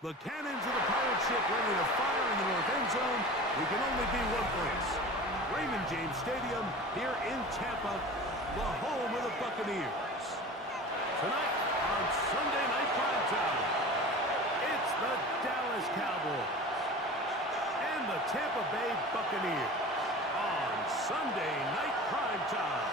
The cannons of the pirate ship ready to fire in the north end zone. We can only be one place. Raymond James Stadium here in Tampa, the home of the Buccaneers. Tonight on Sunday Night Primetime, it's the Dallas Cowboys and the Tampa Bay Buccaneers on Sunday Night Primetime.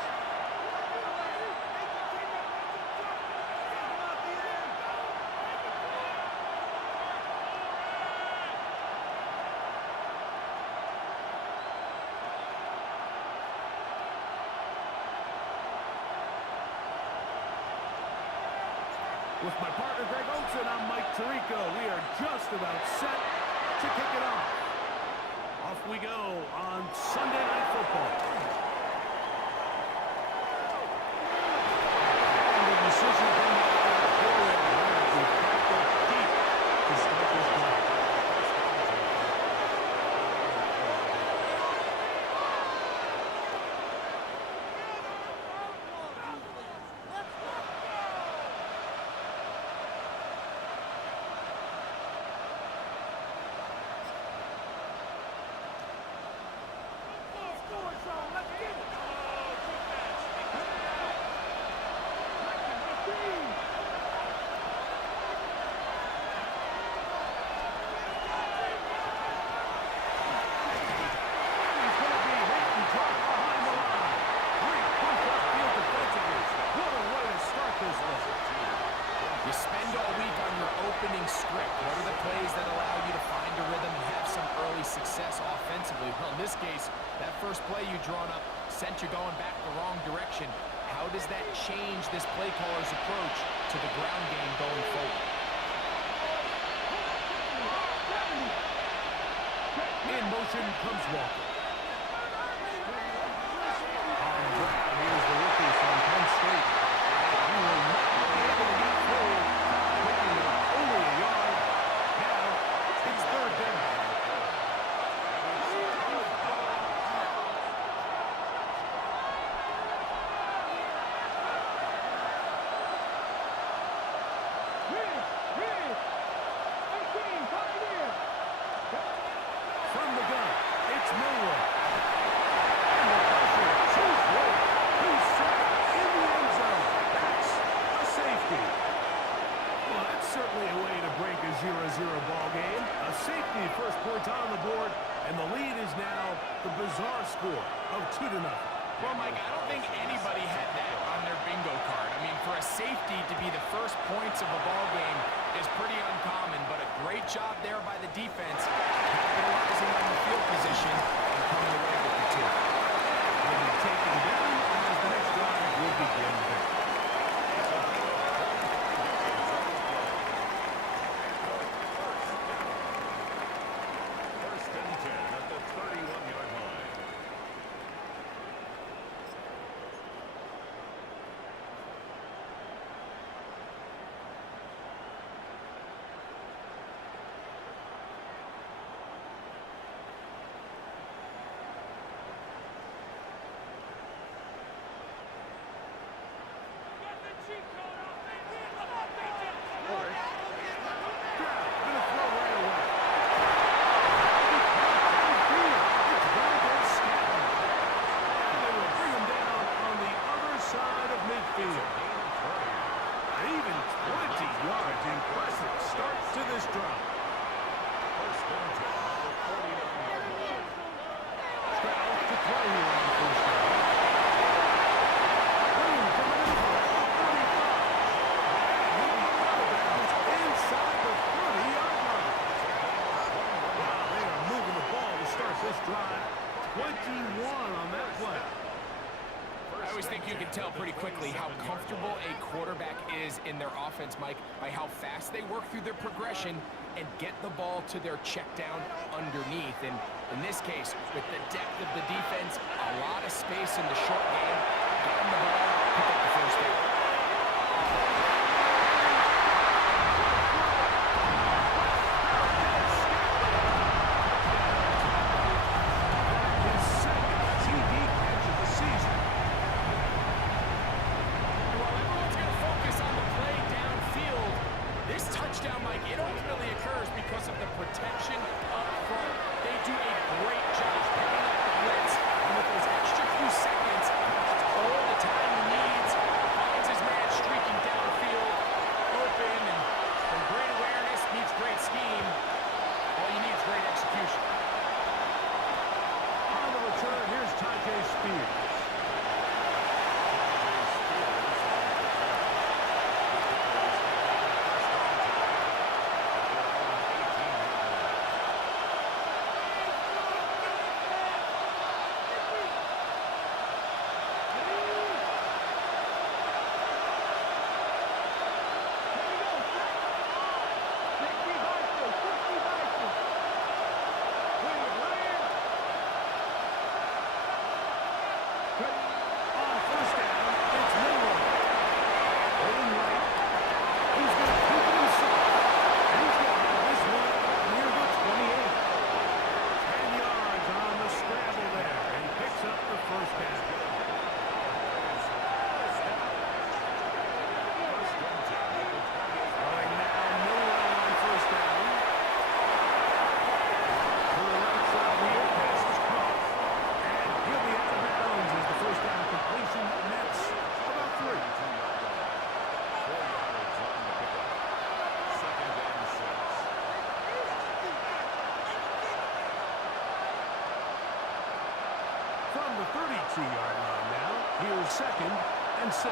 With my partner, Greg Olson, I'm Mike Tirico. We are just about set to kick it off. Off we go on Sunday Night Football. And the decision from the quarterback to back up deep to start this drive. You spend all week on your opening script. What are the plays that allow you to find a rhythm and have some early success offensively? Well, in this case, that first play you drawn up sent you going back the wrong direction. How does that change this play caller's approach to the ground game going forward? In motion comes Walker. On the ground, here's the rookie from Penn State. He will not be able to get through. Picking up only a yard. Now, it's third down. From the gun, it's Milroe. And the pressure, too quick. He's sacked in the end zone. That's a safety. Well, that's certainly a way to break a 0-0 ball game. A safety, first point on the board, and the lead is now the bizarre score of 2-0. Well, Mike, I don't think anybody had that on their bingo card. I mean, for a safety to be the first points of a ball game is pretty uncommon, but a great job there by the defense, capitalizing on the field position and coming away with the two. Will be taken down as the next drive will begin. First and 10 at the 31-yard line. Gonna throw right away. And they will bring him down on the other side of midfield. And even 20 yards. Impressive start to this drive. First and 10 at the 49-yard line. Stroud to throw here on the first down. Boom, coming in for about 35. And he'll be out of bounds inside the 30-yard line. Wow, they are moving the ball to start this drive. 21 on that play. I always think you can tell pretty quickly how comfortable a quarterback is in their offense, Mike, by how fast they work through their progression and get the ball to their check down underneath. And in this case, with the depth of the defense, a lot of space in the short game, get them the ball, pick up the first down. His second TD catch of the season. While everyone's going to focus on the play downfield, this touchdown, Mike, it ultimately occurs from the 32-yard line now. Here's 2nd and 6.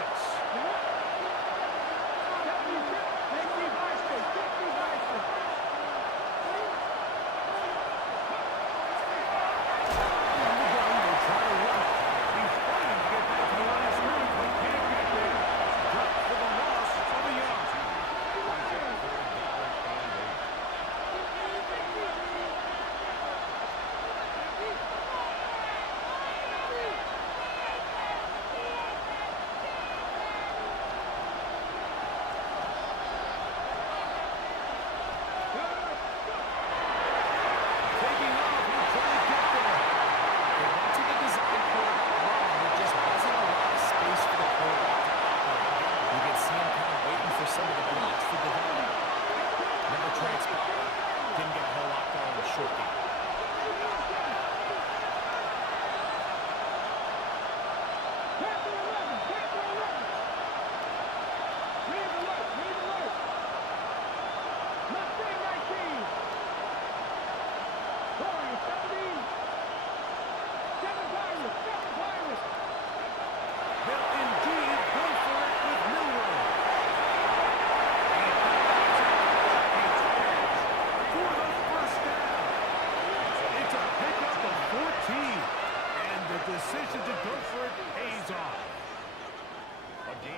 Decision to go for it pays off.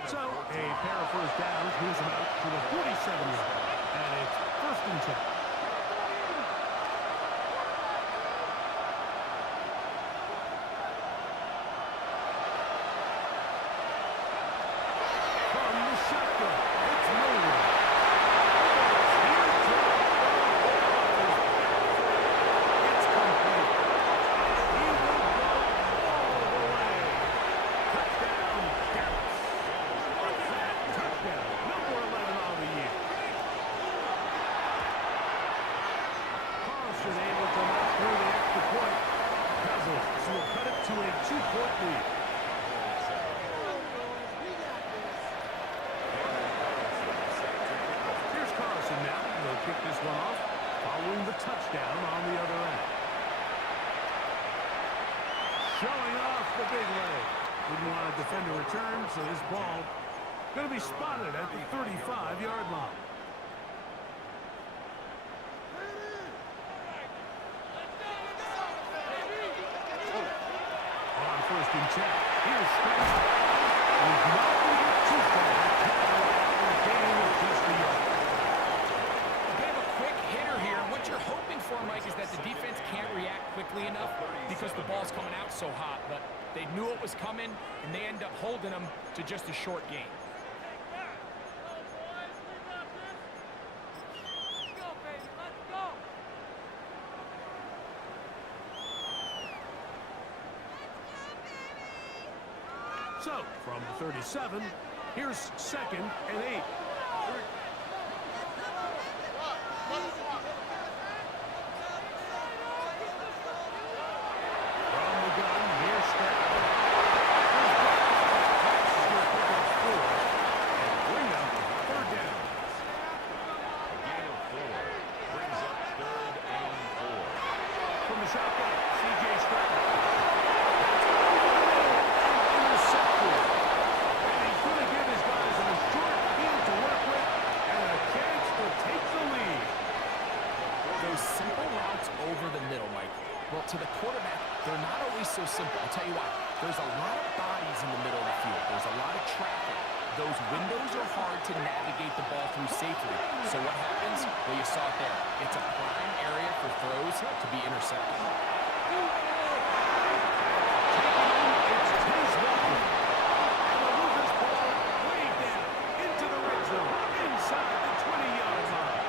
So, a pair of first downs moves them out to the 47-yard. And it's 1st and 10. From the shotgun, it's Miller. It's complete. He will go all the way. Touchdown, Dallas. Touchdown, number 11 on the year. Carlson able to knock through the extra point. Cousins will cut it to a 2-point lead. Here's Carlson now. They'll kick this one off, following the touchdown on the other end. Showing off the big leg. Didn't want to defend a return, so this ball going to be spotted at the 35-yard line. On 1st and 10, here's Spencer. He's not going to get too far. A gain of just a yard. They have a quick hitter here. What you're hoping for, Mike, is that the defense can't react quickly enough because the ball's coming out so hot. But they knew it was coming, and they end up holding them to just a short gain. So, from the 37, here's 2nd and 8. From the gun, here's Stroud. And bring up 3rd down. A gain of 4 brings up 3rd and 4. From the shotgun, C.J. Stroud. Intercepted. And he's going to give his guys a short field to work with and a chance to take the lead. Those simple routes over the middle, Mike. Well, to the quarterback, they're not always so simple. I'll tell you why. There's a lot of bodies in the middle of the field. There's a lot of traffic. Those windows are hard to navigate the ball through safely. So what happens? Well, you saw it there. It's a prime area for throws to be intercepted. It's Chase Walker. And they'll move this ball way down into the red zone, inside the 20-yard line.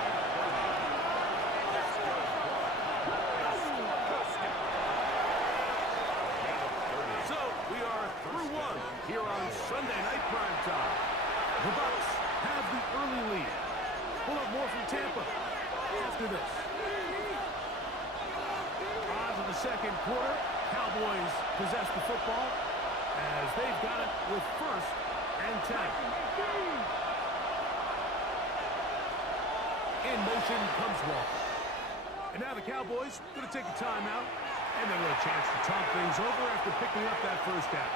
So, we are through one here on Sunday Night Prime Time. The Bucs have the early lead. We'll have more from Tampa after this. On to the 2nd quarter. Cowboys possess the football as they've got it with 1st and 10. In motion comes Walker. And now the Cowboys going to take a timeout and then a chance to talk things over after picking up that first down.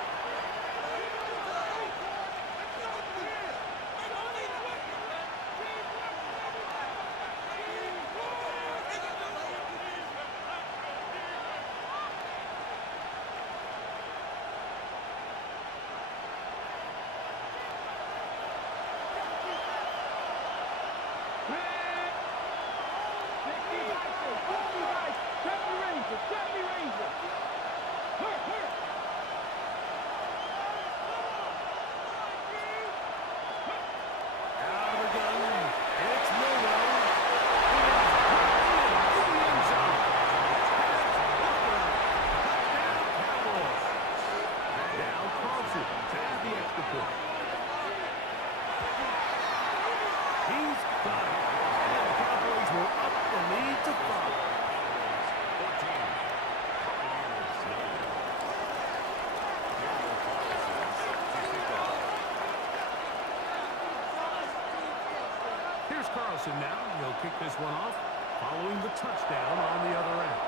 Carlson now. He'll kick this one off following the touchdown on the other end.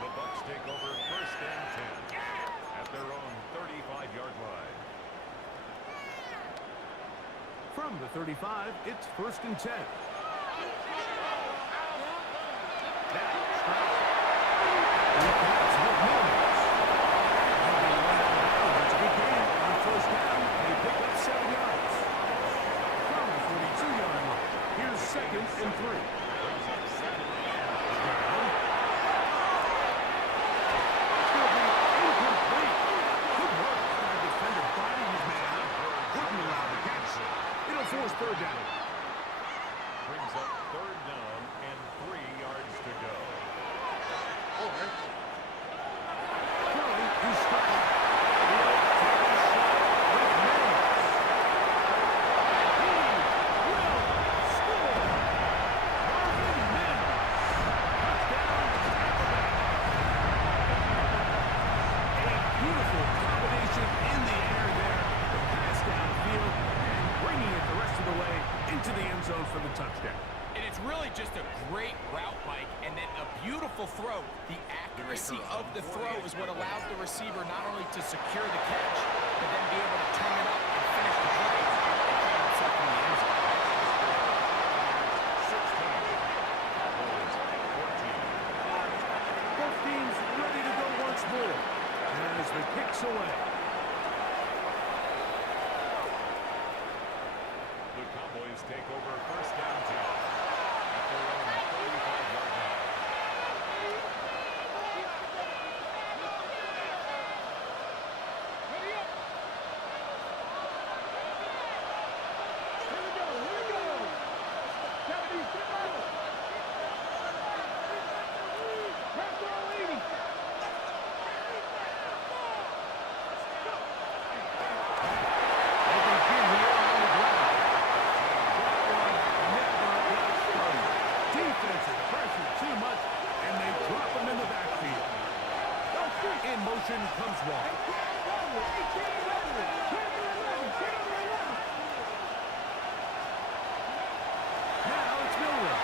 The Bucs take over first and 10 at their own 35-yard line. From the 35, it's first and 10. Second and 3. Force third down. Brings up third down and 3 yards to go. Curry is striking. He'll take a shot with Mims. He will score. Marvin Mims. Touchdown, Tampa Bay. A beautiful combination in the air there. The pass downfield. Bringing it the rest of the way into the end zone for the touchdown. And it's really just a great route, Mike, and then a beautiful throw. The accuracy of the throw is what allows the receiver not only to secure the catch, but then be able to turn it up and finish the play and find himself in the end zone. 16. Both teams ready to go once more as the kick's away. Take over first down 10 at their own 35-yard line. In motion comes Walker. Now it's Milroe.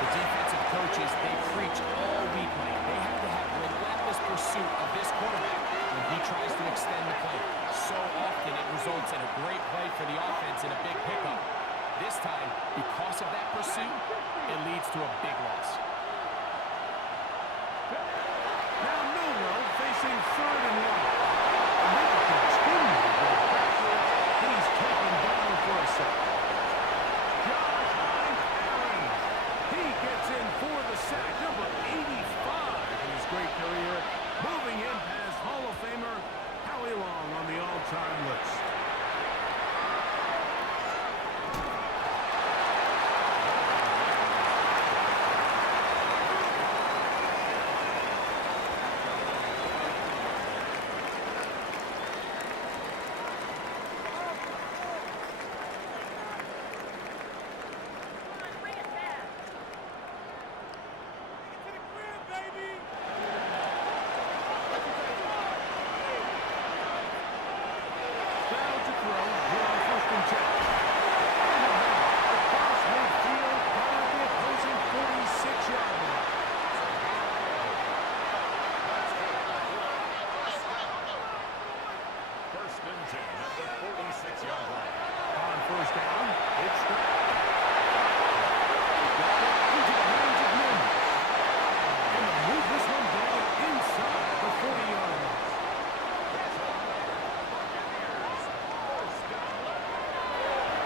The defensive coaches, they preach all week, Mike. They have to have relentless pursuit of this quarterback when he tries to extend the play. So often it results in a great play for the offense and a big pickup. This time, because of that pursuit, it leads to a big loss. Now Milroe facing third and 1. He's taken down for a second. Josh Allen. He gets in for the sack. Number 85 in his great career. Moving in past Hall of Famer Howie Long on the all-time list.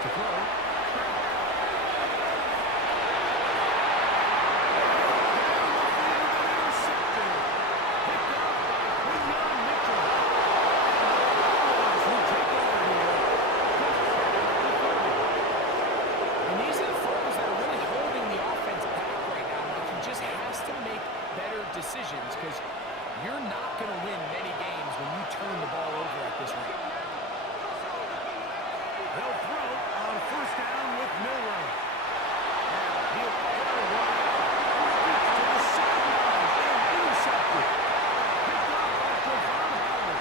to throw. And these are the throws that are really holding the offense back right now. Like, he just has to make better decisions because you're not going to win many games when you turn the ball over at this rate. They'll throw on first down with Milroe. And he'll air it wide. To the sideline and intercepted. Picked up by Javon Howard.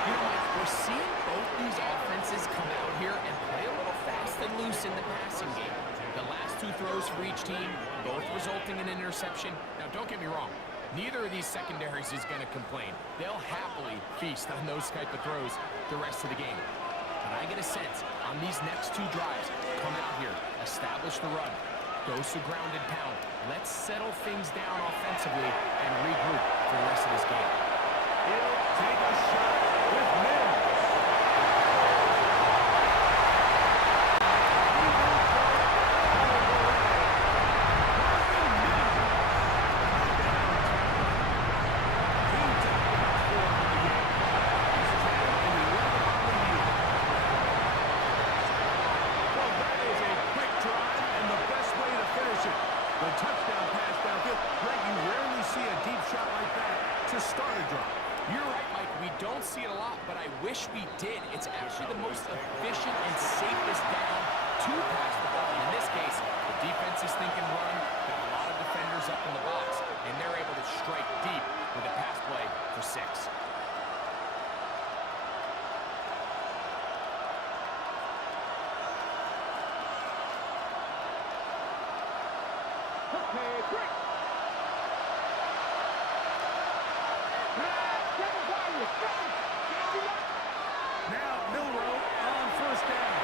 You know, Mike, we're seeing both these offenses come out here and play a little fast and loose in the passing game. The last two throws for each team, both resulting in an interception. Now, don't get me wrong. Neither of these secondaries is going to complain. They'll happily feast on those type of throws the rest of the game. But I get a sense on these next two drives, come out here, establish the run, go to ground and pound. Let's settle things down offensively and regroup for the rest of this game. He'll take a shot with Mims. The touchdown pass downfield. Greg, you rarely see a deep shot like that to start a drive. You're right, Mike. We don't see it a lot, but I wish we did. It's actually the most efficient and safest down to pass the ball. In this case, the defense is thinking run, got a lot of defenders up in the box, and they're able to strike deep with a pass play for 6. Now Milroe on first down.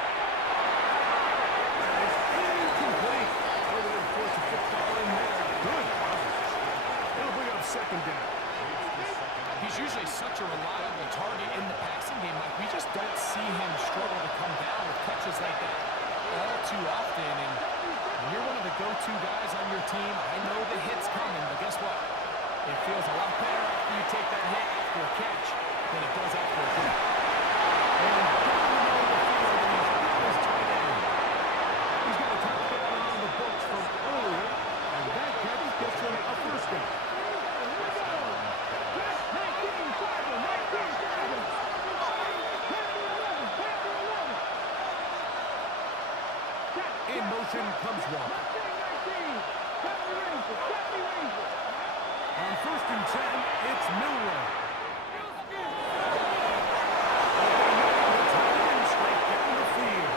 That is incomplete. Over to force a football in there. Good coverage. It'll bring up second down. He's usually such a reliable target in the passing game. Like, we just don't see him struggle to come down with catches like that all too often. And when you're one of the go-to guys on your team, I know the hit's coming, but guess what? It feels a lot better after you take that hit after a catch than it does after a hit. And down the middle of the field, and he's got his tight end. He's got a touchdown on the books from earlier, and that catch gets him a first down. In motion comes Walker. On first and 10, it's Milroe. Straight down the field.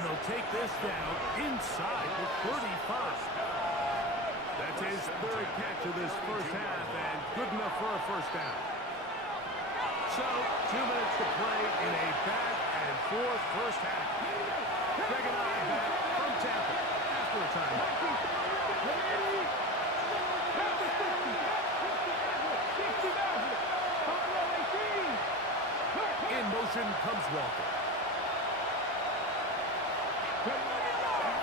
They'll take this down inside the 35. That's his third catch of this first half, and good enough for a first down. So, 2 minutes to play in a back-and-forth first half. Greg and I back from Tampa after a timeout. In motion comes Walker.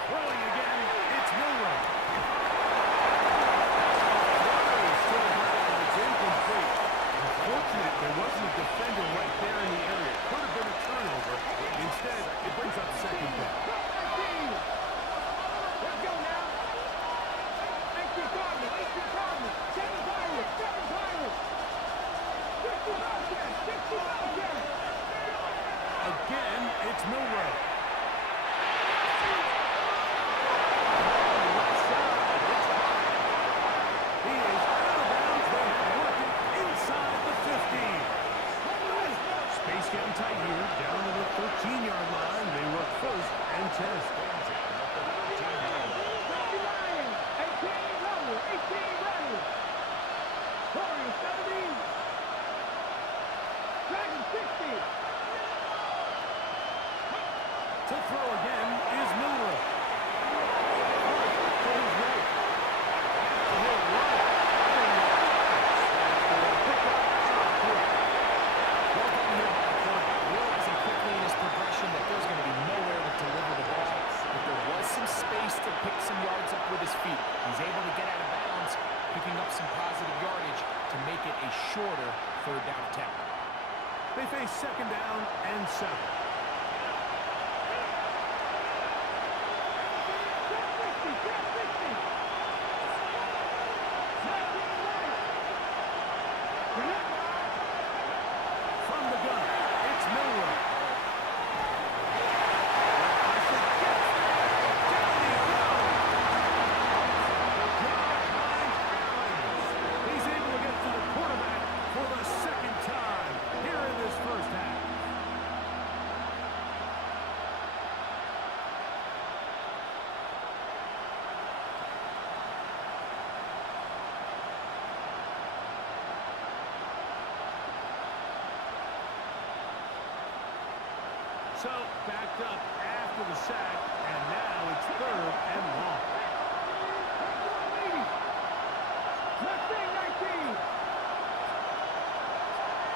Throwing again, it's Milroe. Throws to the ground, it's incomplete. Unfortunate, there wasn't a defender right there in the area. Could have been a turnover. Instead, it brings up second down. Let's go now. Extra target. Seven Pirates. 60 Bobcats. Again, it's Milroe. Getting tight here, down to the 13-yard line. They work first and 10. 18 running. Warriors 17. Dragon 60. To throw again is Milroe. Goes right. He'll run it. Well done here by the quarterback, realizing quickly in his progression that there's going to be nowhere to deliver the ball. But there was some space to pick some yards up with his feet. He's able to get out of bounds, picking up some positive yardage to make it a shorter third down attempt. They face second down and 7. From the gun, it's Milroe. He's able to get to the quarterback for the second time here in this first half. So, backed up after the sack, and now it's third and long. Left wing 19.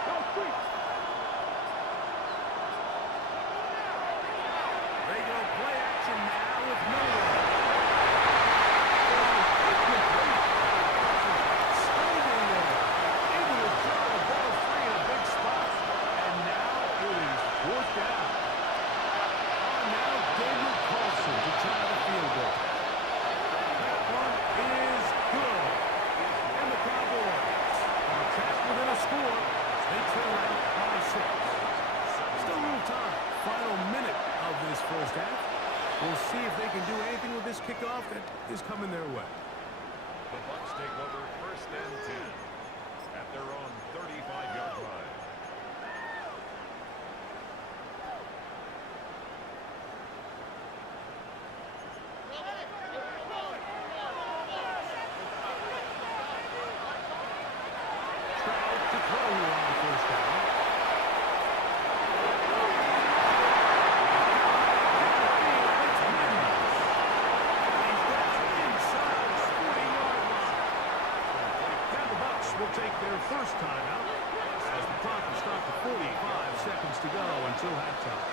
Go quick. They go play action now with Milroe. Standing there, able to draw the ball free in a big spot, and now it is fourth down. Now David Carlson to try the field goal. That one is good. And the Cowboys are trapped within a score. They trail out by 6. Still a little time. Final minute of this first half. We'll see if they can do anything with this kickoff that is coming their way. The Bucs take over first and 10 at their own 35-yard line. Stroud to throw here on the first down. It's Mendes. He's got inside the 40-yard line. Now the Bucs will take their first time out as the clock will start to 45 seconds to go until halftime.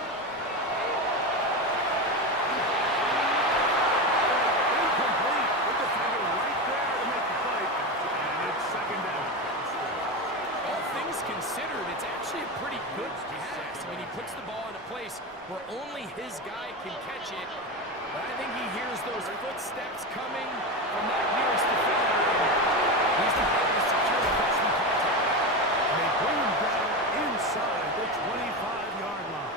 Incomplete with the defender right there to make the fight, and it's second down. All things considered, it's actually a pretty good pass. I mean, he puts the ball in a place where only his guy can catch it. But I think he hears those footsteps coming from that nearest defender. He's the guy to secure the best in contact. And they bring him down inside the 25-yard line.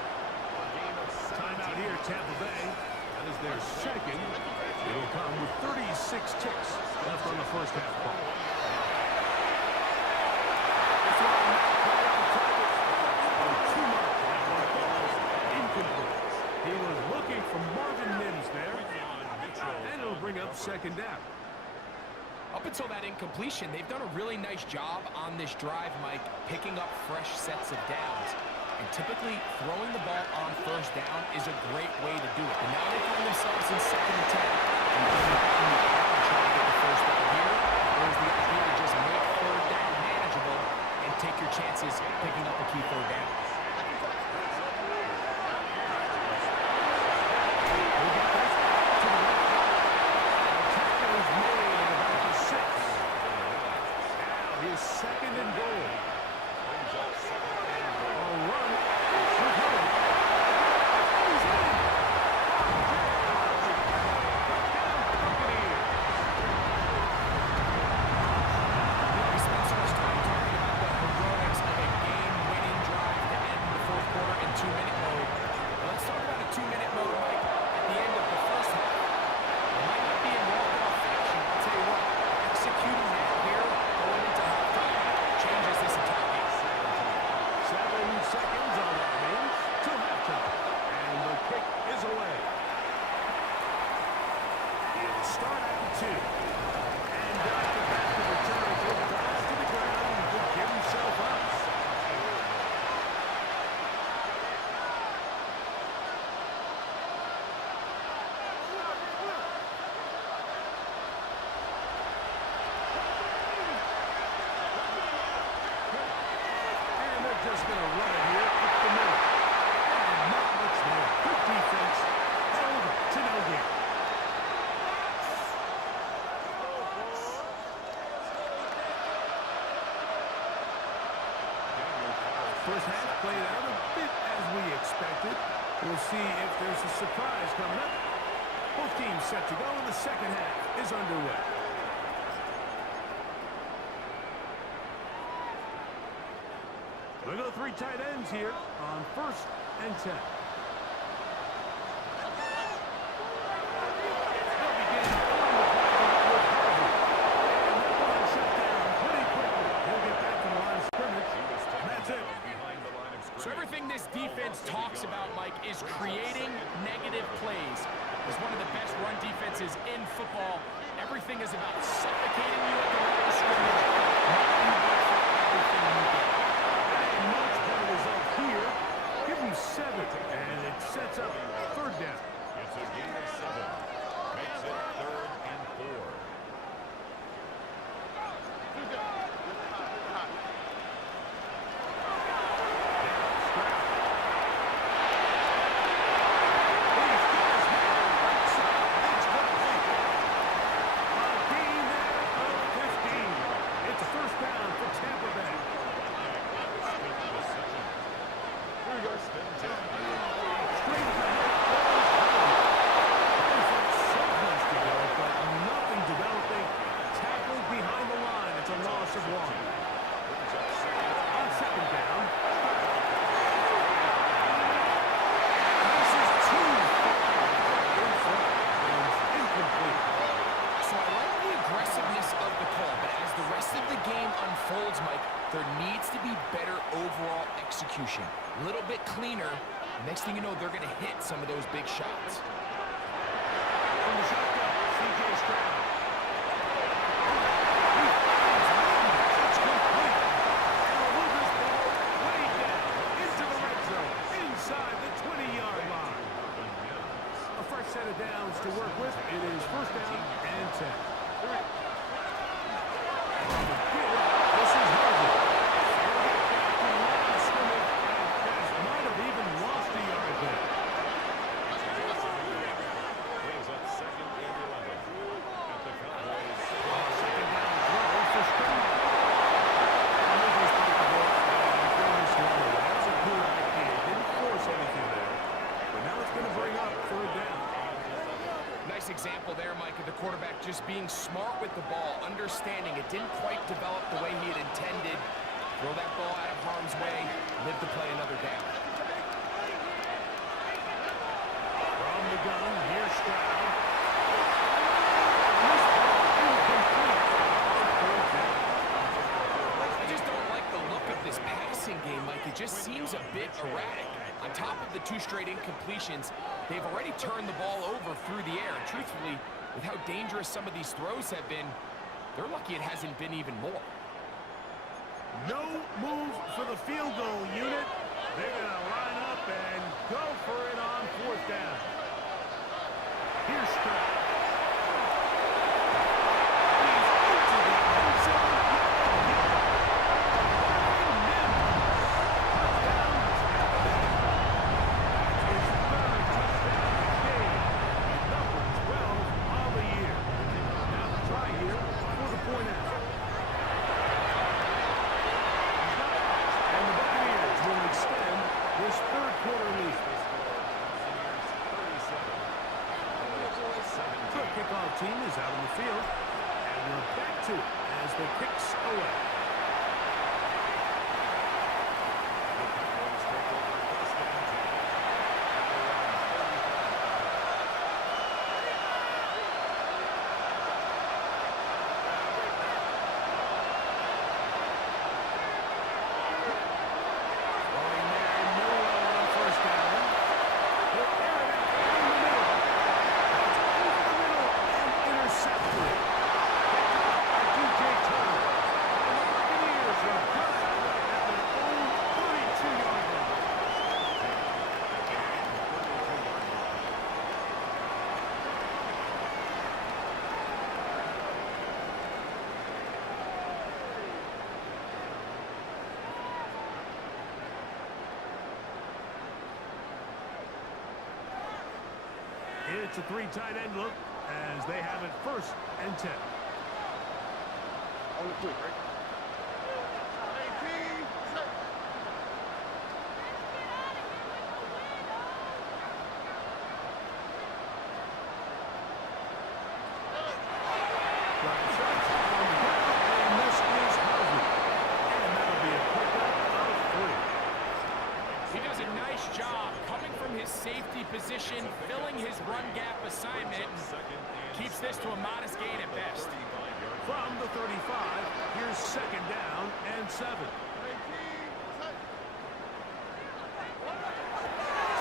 Timeout here, Tampa Bay. That is their second. It'll come with 36 ticks left on the first half clock. This one, right on target. Oh, too much. That one falls incomplete. He was looking for Marvin Mims there. And it'll bring up second down. Up until that incompletion, they've done a really nice job on this drive, Mike, picking up fresh sets of downs. And typically, throwing the ball on first down is a great way to do it. And now they find themselves in second and 10. And trying to get the first down here, there's the idea to just make third down manageable and take your chances picking up a key third down. Second and goal. First half played out a bit as we expected. We'll see if there's a surprise coming up. Both teams set to go, and the second half is underway. We'll go 3 tight ends here on 1st and 10. So everything this defense talks about, Mike, is creating negative plays. It's one of the best run defenses in football. Everything is about suffocating you at the line of scrimmage. Everything you get. A much better result here. Give him 7, and it sets up 3rd down. It's a gain of 7. Makes it 3rd and 4. There needs to be better overall execution. A little bit cleaner. Next thing you know, they're going to hit some of those big shots. From the shotgun, C.J. Stroud. It's complete. And the Lucas ball way down into the red zone, inside the 20-yard line. A fresh set of downs to work with. It is 1st down and 10. Example there, Mike, of the quarterback just being smart with the ball, understanding it didn't quite develop the way he had intended. Throw that ball out of harm's way, live to play another down. From the gun, here's Stroud. I just don't like the look of this passing game, Mike. It just seems a bit erratic. On top of the 2 straight incompletions, they've already turned the ball over through the air. And truthfully, with how dangerous some of these throws have been, they're lucky it hasn't been even more. No move for the field goal unit. They're going to line up and go for it on 4th down. Here's Stroud. Team is out on the field, and we're back to it as the kicks away. It's a 3 tight end look as they have it 1st and 10. On the quick, right? possession, filling his run gap assignment, and keeps this to a modest gain at best. From the 35, here's second down and 7. To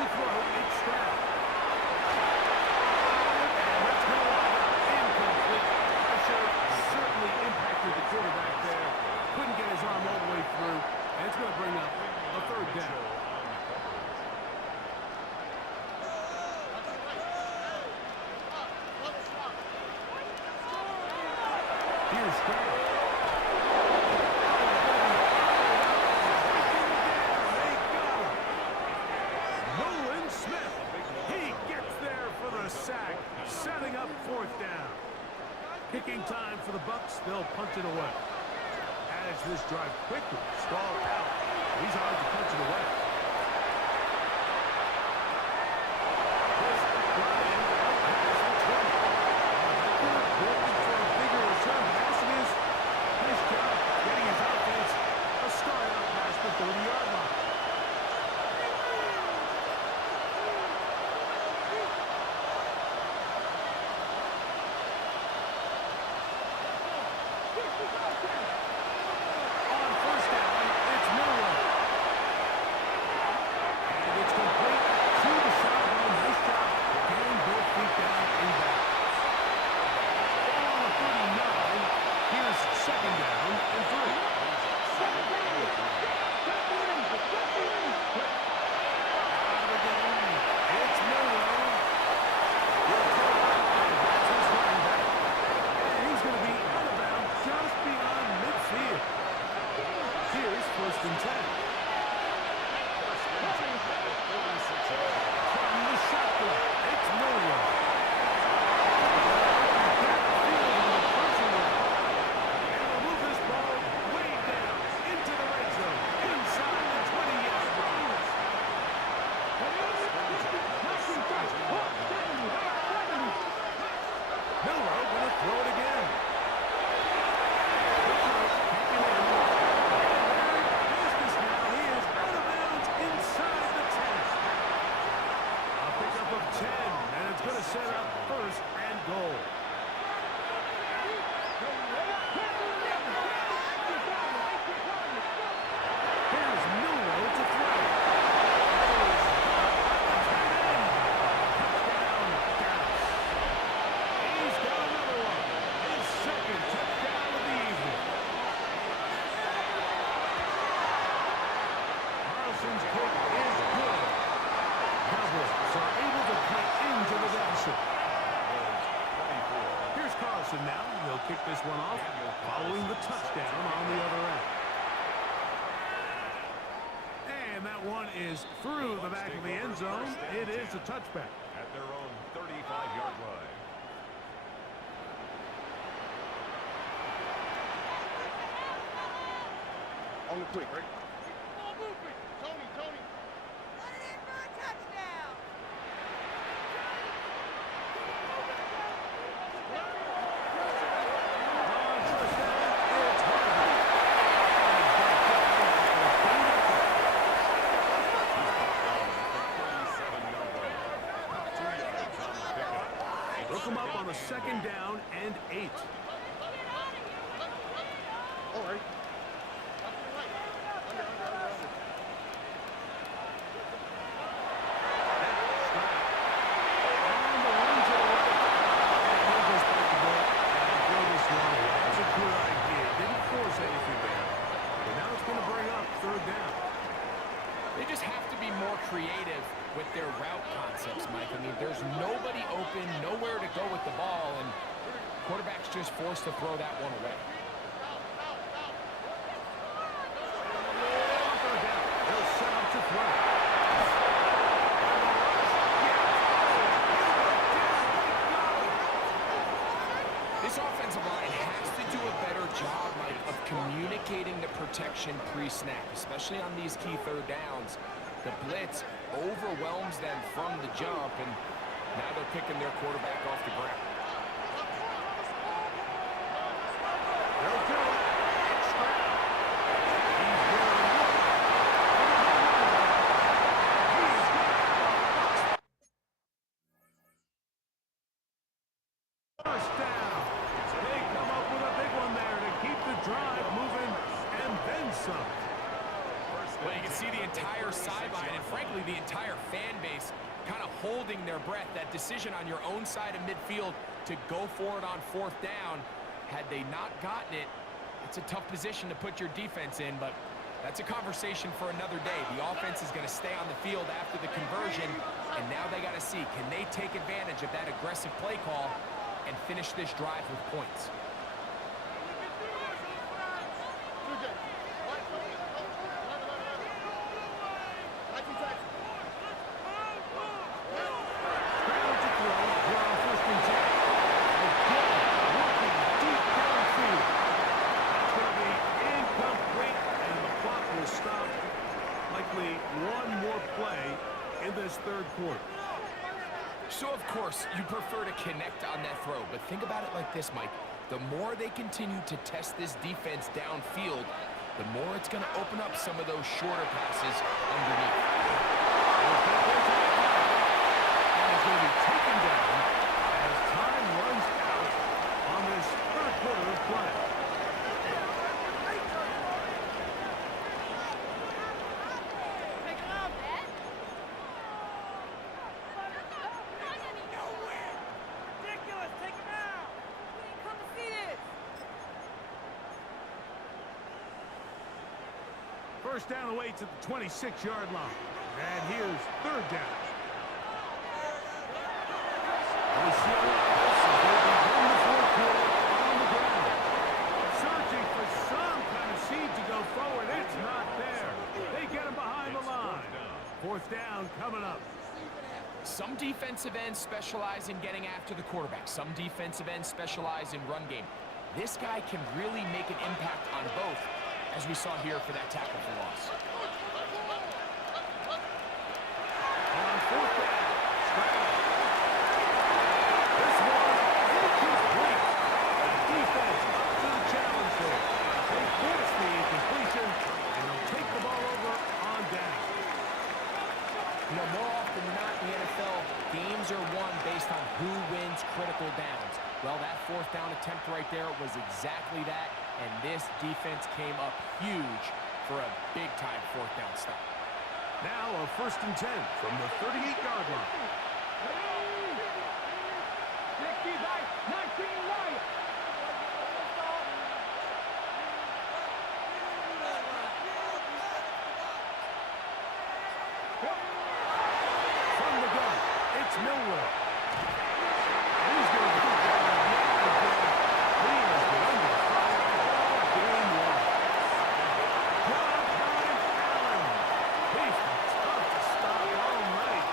throw, it's Stroud. And that's going to line up incomplete. Pressure certainly impacted the quarterback there. Couldn't get his arm all the way through. And it's going to bring up a third down. Here's Stroud. They got him. Nolan Smith. He gets there for the sack, setting up fourth down. Kicking time for the Bucs. They'll punt it away. As this drive quickly stalled out, he's hard to punch it away. Chris Bryant out past the 20. Looking for a bigger return. Haskins, nice job getting his offense a start out past the 30-yard line. On first down, it's Milroe. And it's complete to the sideline. Nice job getting both feet down in bounds. On the 39, here's second down and 3. Out of the game, it's Milroe. He'll throw it out, and that's his running back. And he's going to be out of bounds just beyond midfield. Here's first and 10. From the shotgun, it's Milroe. Backfield on the punching line. And they'll move this ball way down into the red zone, inside the 20-yard line. Milroe going to throw it again. The throw taken in. Business now. He is out of bounds inside the 10. A pickup of 10, and it's going to set up first and goal. Here's Milroe to throw. Touchdown, Dallas. He's got another one. His second touchdown of the evening. Carlson's kick is good. Cowboys are able to cut into the deficit. Here's Carlson now. He'll kick this one off, following the touchdown on the other end. And that one is through the back of the end zone. It is a touchback. At their own 35-yard line. On the quick, right? Put it in for a touchdown. On first down, it's Harvey. Look him up on the second down and 8. All right. On the run to the right. And he goes back to go and throw this one. That's a good idea. Didn't force anything there. But now it's going to bring up third down. They just have to be more creative with their route concepts, Mike. I mean, there's nobody open, nowhere to go with the ball, and quarterback's just forced to throw that one away. On third down, they'll set up to throw. This offensive line has to do a better job, Mike, of communicating the protection pre-snap, especially on these key third downs. The blitz overwhelms them from the jump, and now they're picking their quarterback off the ground. They'll do it. It's Stroud. Well, you can see the entire sideline and, frankly, the entire fan base kind of holding their breath. That decision on your own side of midfield to go for it on 4th down, had they not gotten it, it's a tough position to put your defense in, but that's a conversation for another day. The offense is going to stay on the field after the conversion, and now they got to see, can they take advantage of that aggressive play call and finish this drive with points? One more play in this third quarter. So, of course, you prefer to connect on that throw, but think about it like this, Mike. The more they continue to test this defense downfield, the more it's going to open up some of those shorter passes underneath. And it's going to be taken down as time runs out on this third quarter of play. First down away to the 26-yard line. And here's 3rd down. We see a lot of this as they begin the fourth quarter on the ground. Searching for some kind of seed to go forward. It's not there. They get him behind the line. 4th down coming up. Some defensive ends specialize in getting after the quarterback. Some defensive ends specialize in run game. This guy can really make an impact on both, as we saw here for that tackle for loss. On 4th down, Stroud. This one incomplete. Defense up to the challenge there. They force the incompletion, and they'll take the ball over on down. You know, more often than not in the NFL, games are won based on who wins critical downs. Well, that 4th down attempt right there was exactly that, and this defense came up huge for a big-time 4th down stop. Now a 1st and 10 from the 38-yard line. From the gun, it's Millwall. He's going to keep that up yet again. He has been under fire all game long. Drive by Allen. He's been tough to stop all night.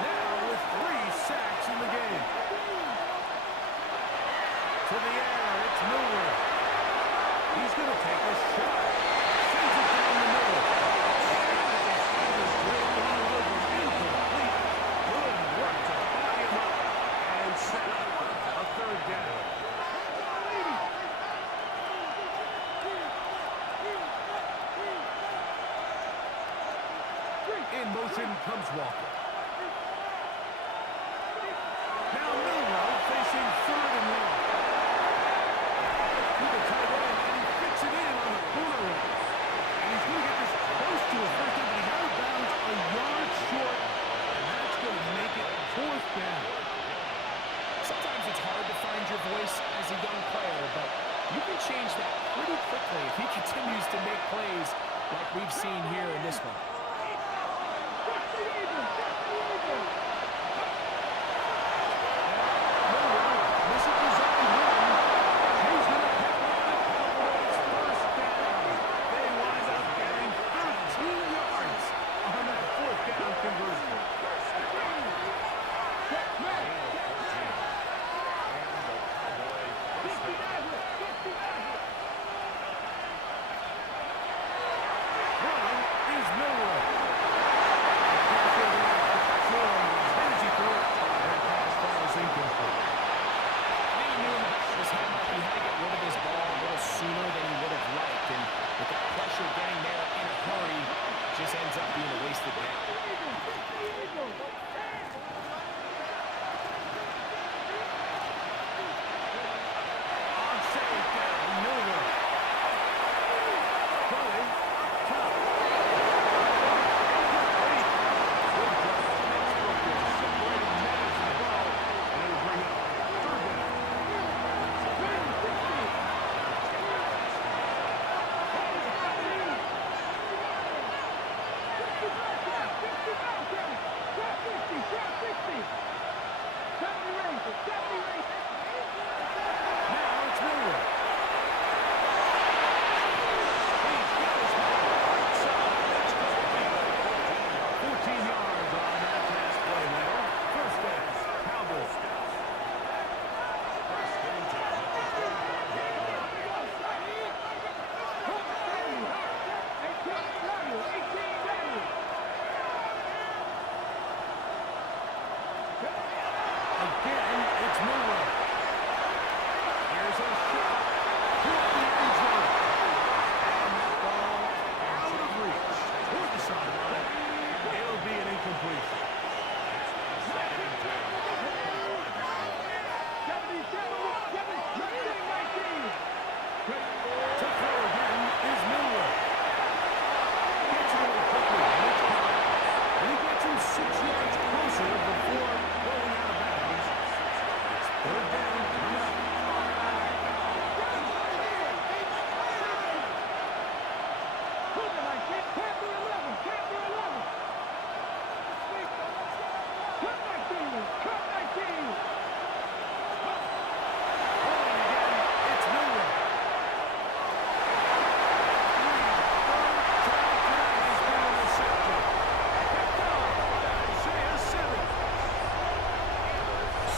Now with 3 sacks in the game. To the air, it's Millwall. He's going to take a shot. Sends it down the middle. Incomplete. Good work to buy him up and set up a 3rd down. In motion comes Walker. Now Millwall facing 3rd and long. To the tight end, and he fits it in on the corner route. And he's going to get this close to his first down, but he's out of bounds a yard short, and that's going to make it 4th down. Sometimes it's hard to find your voice as a young player, but you can change that pretty quickly if he continues to make plays like we've seen here in this one.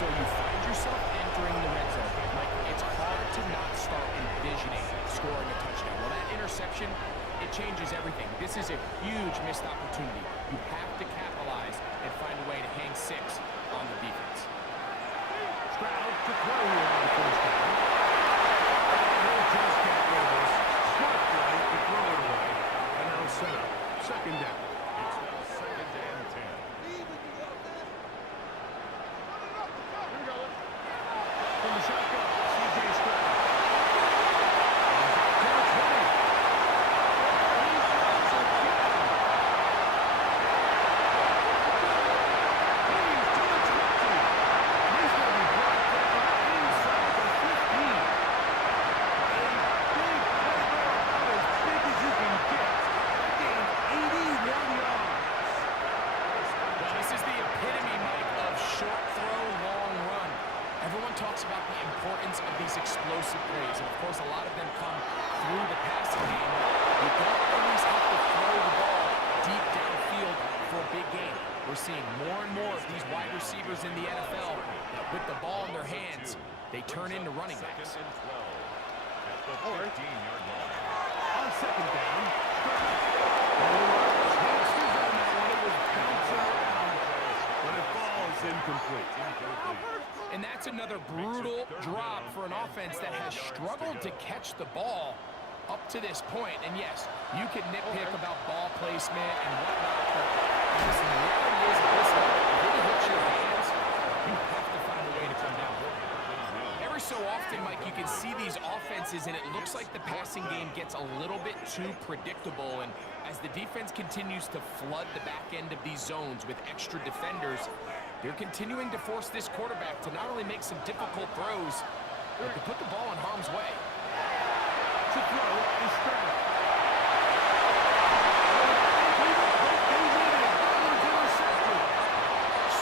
So you find yourself entering the red zone. Like, it's hard to not start envisioning scoring a touchdown. Well, that interception, it changes everything. This is a huge missed opportunity. You have to capitalize and find a way to hang 6 on the defense. Stroud to throw here on first down. And he'll just get rid of this. Smart play to throw it away. And now set up. Second down. It's now second and 10. From the shotgun, C.J. Stroud. To the 20. He's to the 20. He's going to be brought down inside the 15. A big play there, about as big as you can get. That gained 81 yards. Well, this is the epitome, Mike, of short throw, long run. Everyone talks about the importance of these explosive plays, and of course a lot of them come through the passing game. You don't always have to throw the ball deep downfield for a big game. We're seeing more and more of these wide receivers in the NFL that with the ball in their hands, they turn into running backs. Second and 12 at the 15-yard line. On second down, Stroud. Chances on that one. It was bouncing around, but it falls incomplete. And that's another brutal drop for an offense that has struggled to catch the ball up to this point. And yes, you can nitpick about ball placement and whatnot, but listen, the reality is at this level, if it hits your hands, you have to find a way to come down. Every so often, Mike, you can see these offenses, and it looks like the passing game gets a little bit too predictable. And as the defense continues to flood the back end of these zones with extra defenders, they're continuing to force this quarterback to not only make some difficult throws, but to put the ball in harm's way. To throw is Stroud.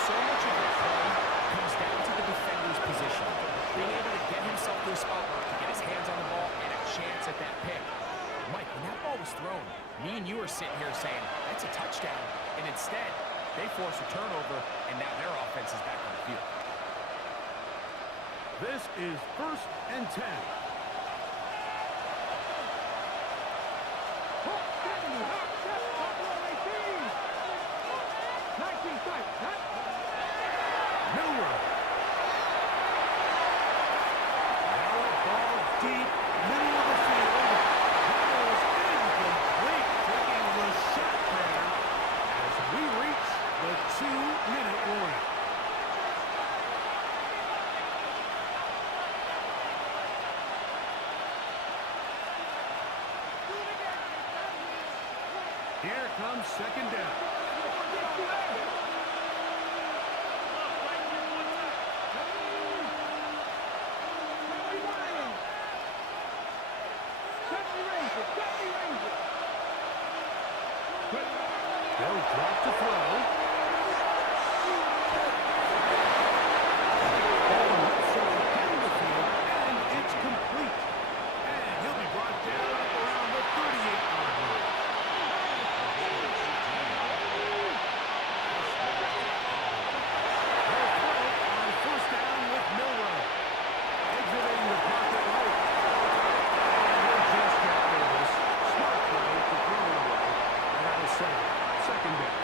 So much of that play comes down to the defender's position. Being able to get himself to a spot where he can get his hands on the ball and a chance at that pick. Mike, when that ball was thrown, me and you are sitting here saying, that's a touchdown. And instead, they force a turnover, and now their offense is back on the field. This is first and 10. Miller. Now a ball deep, middle of the field. That is incomplete. Taking the shot there as we reach the 2-minute warning. Here comes second down. They'll drop to throw. So down the field, and it's complete. And he'll be brought down around the 38-yard line. They'll throw on first down with Milroe. Exiting the pocket right. And he'll just get rid of this. Smart play to throw it away. And that'll set up second down.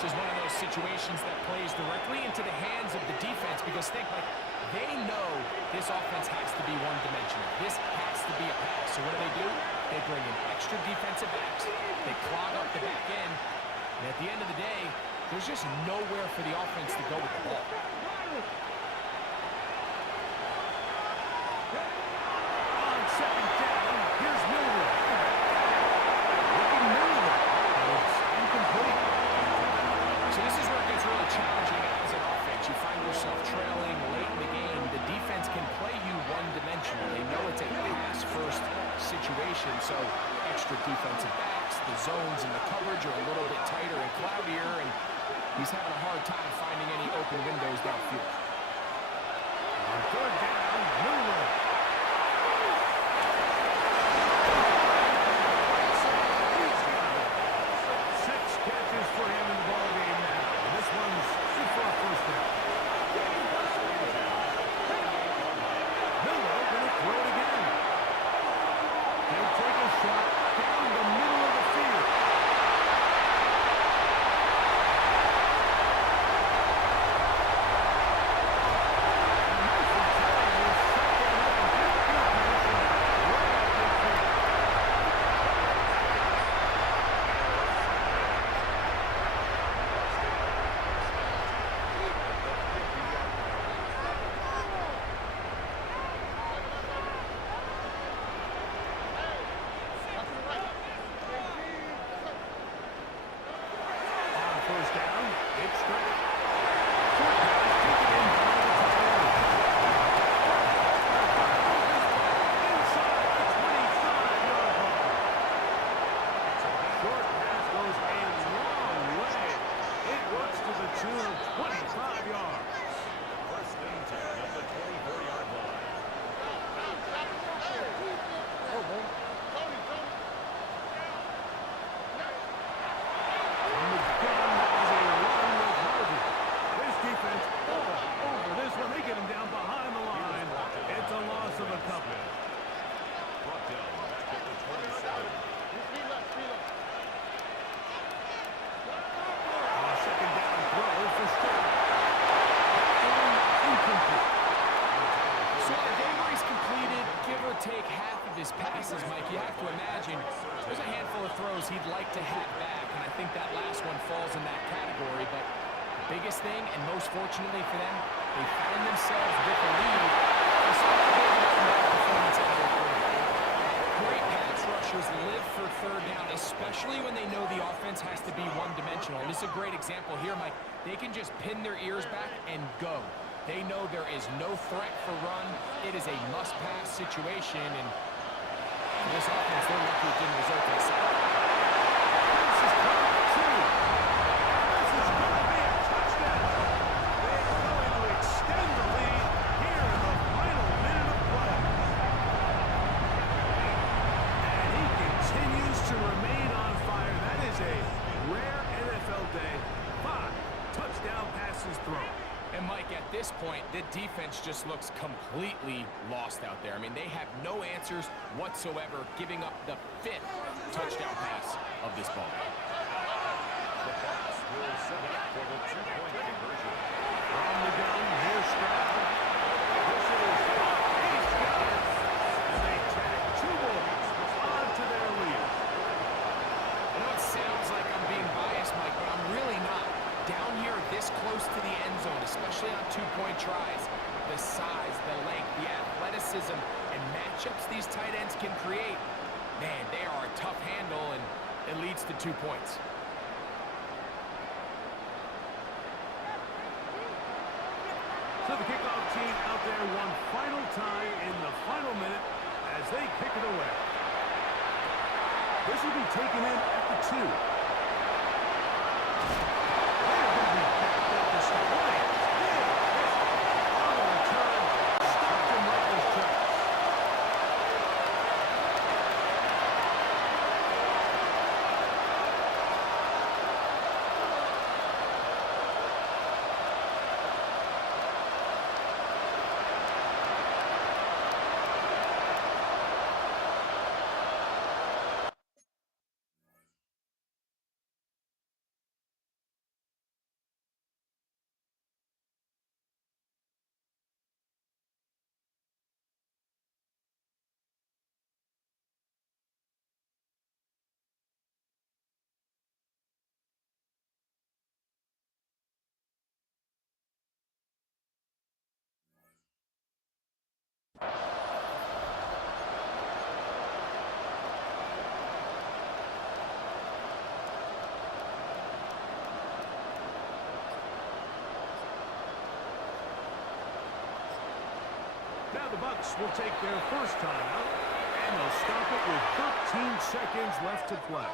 This is one of those situations that plays directly into the hands of the defense because think, like, they know this offense has to be one-dimensional. This has to be a pass. So what do? They bring in extra defensive backs. They clog up the back end. And at the end of the day, there's just nowhere for the offense to go with the ball. On second down, here's Milroe. Looking Milroe. It's incomplete. So this is where it gets really challenging as an offense. You find yourself trailing late in the game. The defense can play you one-dimensional. They know it's a pass-first situation, so extra defensive backs, the zones and the coverage are a little bit tighter and cloudier, and he's having a hard time finding any open windows downfield. On third down, Milroe. Six catches for him in the ballgame now. And this one's good for a first down. First down. It's straight. Short pass taken in by the tight end. Inside the 25-yard line. Short pass goes a long way. It works to the tune of 25 yards. First and 10 at the 24-yard line. Oh, man. From the gun, that was a run with Harvey. This defense all over this one. They get him down behind the line. It's a loss of a couple. Brought down back at the 27. Second down throw for Stroud. Incomplete. So the game where he's completed, give or take half of his passes, Mike, you have to imagine there's a handful of throws he'd like to have back, and I think that last one falls in that category. But the biggest thing, and most fortunately for them, they find themselves with the lead despite the bad performance out of their quarterback. Great pass rushers live for third down, especially when they know the offense has to be one-dimensional. And this is a great example here, Mike. They can just pin their ears back and go. They know there is no threat for run. It is a must-pass situation, and for this offense, they're lucky it didn't result in a sack. This is caught two. This is going to be a touchdown. They're going to extend the lead here in the final minute of play. And he continues to remain on fire. That is a rare NFL day. 5 touchdown passes thrown. And Mike, at this point, the defense just looks completely lost out there. I mean, they have no answers whatsoever, giving up the 5th touchdown pass of this ball. The pass will set up for the 2-point conversion. From the gun, here's Stroud. This is Ace Gunners. And they tag 2 boys onto their lead. I know it sounds like I'm being biased, Mike, but I'm really not. Down here this close to the end zone, especially on 2-point tries, the size, the length, the athleticism, and matchups these tight ends can create, man, they are a tough handle, and it leads to 2 points. So the kickoff team out there one final time in the final minute as they kick it away. This will be taken in at the 2. Now the Bucs will take their first time out, and they'll stop it with 13 seconds left to play.